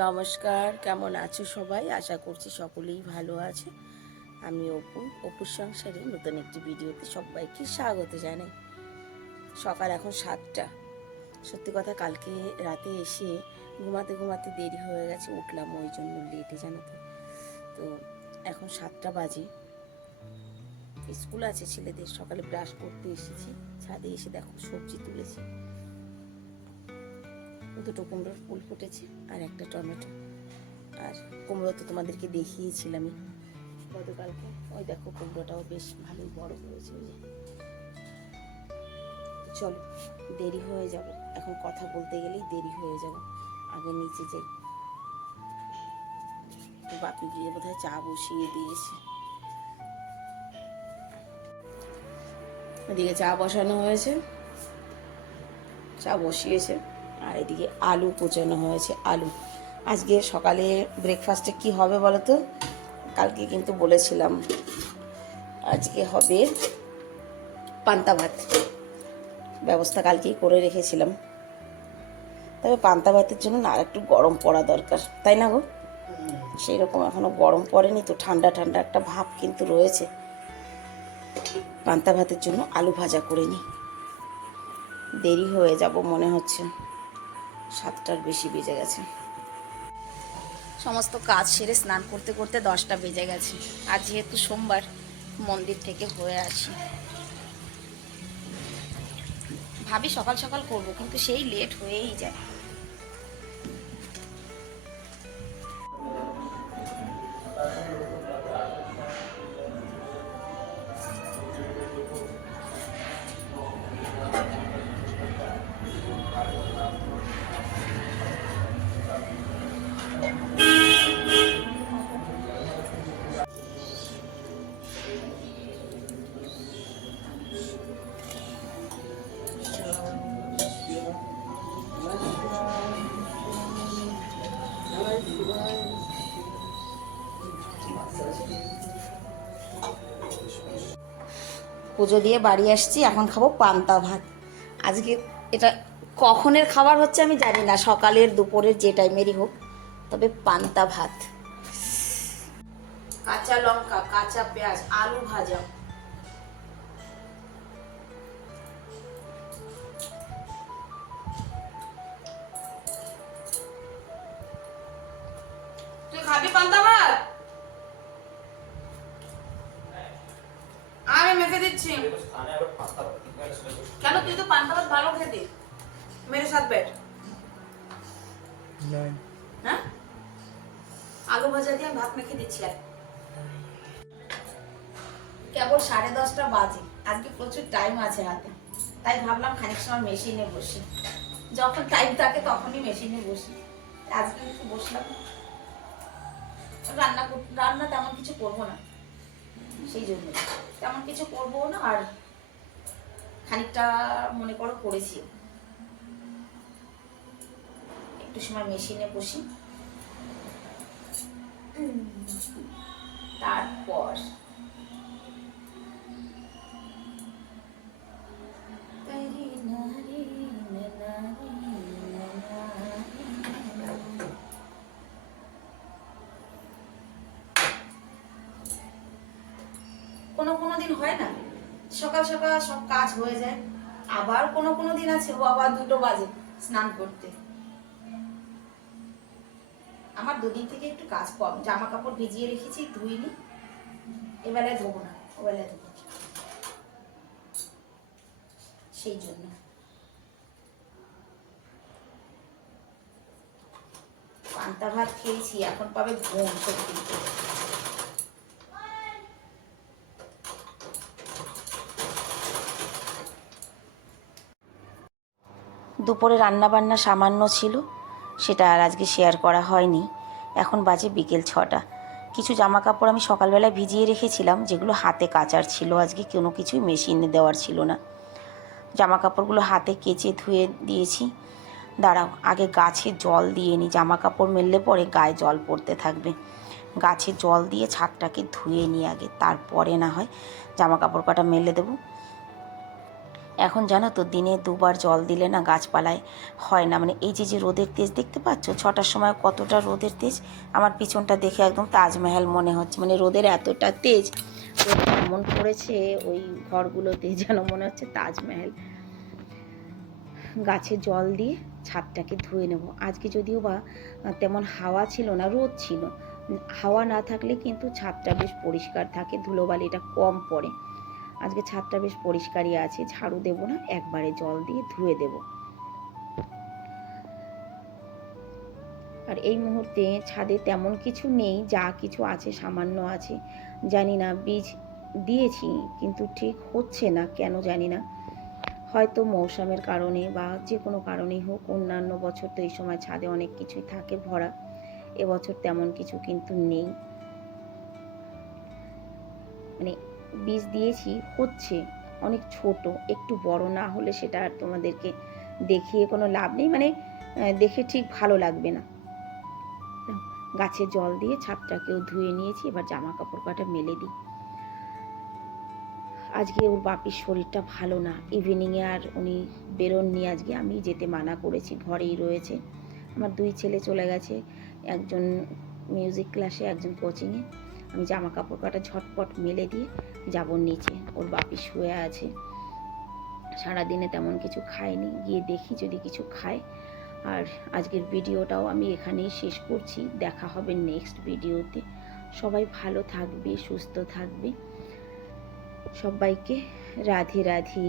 নমস্কার, কেমন আছো সবাই? আশা করছি সকলেই ভালো আছে। আমি অপুর সংসারে নতুন একটি ভিডিওতে সবাইকে স্বাগত জানাই। সকাল এখন 7টা। সত্যি কথা, কালকে রাতে এসে ঘুমাতে ঘুমাতে দেরি হয়ে গেছে, উঠলাম ওই জন্য লেটে, জানো তো। তো এখন 7টা বাজে, স্কুল আছে ছেলেদের। সকালে ব্রাশ করতে এসেছি, ছাদে এসে দেখো সবজি তুলেছি। দুটো কুমড়োর ফুল ফুটেছে আর একটা টমেটো। আর কুমড়ো তো তোমাদেরকে দেখিয়েছিলামই গতকালকে। ওই দেখো কুমড়োটাও বেশ ভালোই বড় হয়েছে। ওই যে, চলো, দেরি হয়ে যাব, এখন কথা বলতে গেলেই দেরি হয়ে যাব। আগে নিচে যাই, বাপি গিয়ে বোধহয় চা বসিয়ে দিয়েছে। এদিকে চা বসানো হয়েছে, চা বসিয়েছে, আর এদিকে আলু কোচানো হয়েছে। আলু আজকে সকালে ব্রেকফাস্টে কি হবে বলো তো? কালকে কিন্তু বলেছিলাম আজকে হবে পান্তা ভাত। ব্যবস্থা কালকেই করে রেখেছিলাম, তবে পান্তা ভাতের জন্য না আর একটু গরম পড়া দরকার, তাই না গো? সেই রকম এখনো গরম পড়েনি তো, ঠান্ডা ঠান্ডা একটা ভাব কিন্তু রয়েছে। পান্তা ভাতের জন্য আলু ভাজা করে নিই, দেরি হয়ে যাব মনে হচ্ছে, 7টার বেশি বেজে গেছে। সমস্ত কাজ সেরে স্নান করতে করতে 10টা বেজে গেছে। আর যেহেতু সোমবার, মন্দির থেকে হয়ে আসি। ভাবি সকাল সকাল করব, কিন্তু সেই লেট হয়েই যায়। পুজো দিয়ে বাড়ি আসছি, এখন খাবো পান্তা ভাত। আজকে এটা কখনের খাবার হচ্ছে আমি জানি না, সকালের দুপুরের যে টাইমেরই হোক, তবে পান্তা ভাত, কাঁচা লঙ্কা, কাঁচা পেঁয়াজ, আলু ভাজা। তুই খাবি পান্তা ভাত? আমি মেখে দিচ্ছি। কেন, তুই তো পান্তা ভাত ভালো খেতে, মেরে সাথ बैठ। হ্যাঁ, আলু ভাজা দিয়ে ভাত মেখে দিচ্ছি। আর কেবল 10:30 বাজে, আজকে প্রচুর টাইম আছে হাতে, তাই ভাবলাম খানিক সময় মেশিনে বসি। যখন টাইম থাকে তখনই মেশিনে বসি। আজকে একটু বসলাম, রান্না তেমন কিছু করবো না, সেই জন্য তেমন কিছু করবো না। আর খানিকটা মনে করো করেছি, একটু সময় মেশিনে বসি, তারপর কোনো কোনো দিন হয় না সকাল সকাল সব কাজ হয়ে যায়, আবার কোনো কোনো দিন আছে ও আবার 2টো বাজে স্নান করতে। আমার দুদিন থেকে একটু কাজ কম, জামা কাপড় ভিজিয়ে রেখেছি, ধুইনি, এবেলায় ধোবো না, ওবেলায় ধোবো, সেই জন্য। পান্তা ভাত খেয়েছি, এখন পাবে ঘুম। সত্যি দুপুরে রান্না বান্না সামান্য ছিল, সেটা আর আজকে শেয়ার করা হয়নি। এখন বাজে বিকেল 6টা। কিছু জামা কাপড় আমি সকালবেলায় ভিজিয়ে রেখেছিলাম, যেগুলো হাতে কাচার ছিল, আজকে কোনো কিছুই মেশিনে দেওয়ার ছিল না। জামা কাপড়গুলো হাতে কেচে ধুয়ে দিয়েছি। দাঁড়াও, আগে গাছে জল দিয়ে নিই, জামা কাপড় মেললে পরে গায়ে জল পড়তে থাকবে। গাছে জল দিয়ে ছাদটাকে ধুয়ে নিই আগে, তারপরে না হয় জামা কাপড় কটা মেলে দেবো। এখন জানো তো দিনে 2বার জল দিলে না গাছপালায় হয় না, মানে এই যে রোদের তেজ দেখতে পাচ্ছ 6টার সময় কতটা রোদের তেজ, আমার পিছনটা দেখে একদম তাজমহল মনে হচ্ছে, মানে রোদের এতটা তেজ, রোদ এমন পড়েছে ওই ঘরগুলোতে যেন মনে হচ্ছে তাজমহল। গাছে জল দিয়ে ছাদটাকে ধুয়ে নেব আজকে, যদিও বা তেমন হাওয়া ছিল না, রোদ ছিল, হাওয়া না থাকলে কিন্তু ছাদটা বেশ পরিষ্কার থাকে, ধুলোবালিটা কম পড়ে। আজকে ছাদটা বেশ পরিষ্কারই আছে, ঝাড়ু দেবো না, একবারে জল দিয়ে ধুয়ে দেব। আর এই মুহূর্তে ছাদে তেমন কিছু নেই, যা কিছু আছে সামান্য আছে, জানি না বীজ দিয়েছি কিন্তু ঠিক হচ্ছে না, কেন জানি না, হয়তো মৌসুমের কারণে বা যে কোনো কারণেই হোক। অন্যান্য বছর তো এই সময় ছাদে অনেক কিছুই থাকে ভরা, এবছর তেমন কিছু কিন্তু নেই, মানে বীজ দিয়েছি হচ্ছে অনেক ছোট, একটু বড় না হলে সেটা আর তোমাদেরকে দেখিয়ে কোনো লাভ নেই, মানে দেখে ঠিক ভালো লাগবে না। গাছে জল দিয়ে ছাদটাকেও ধুয়ে নিয়েছি, এবার জামা কাপড় কটা মেলে দিই। আজকে ওর বাপির শরীরটা ভালো না, ইভিনিংয়ে আর উনি বেরোননি, আজকে আমি যেতে মানা করেছি, ঘরেই রয়েছে। আমার 2 ছেলে চলে গেছে, একজন মিউজিক ক্লাসে, একজন কোচিংয়ে। আমি জামা কাপড় কটা ঝটপট মেলে দিয়ে যাব নিচে, ওর বাপি শুয়ে আছে, সারাদিনে তেমন কিছু খায়নি, গিয়ে দেখি যদি কিছু খায়। আর আজকের ভিডিওটাও আমি এখানেই শেষ করছি, দেখা হবে নেক্সট ভিডিওতে। সবাই ভালো থাকবে, সুস্থ থাকবে, সবাইকে রাধে রাধে।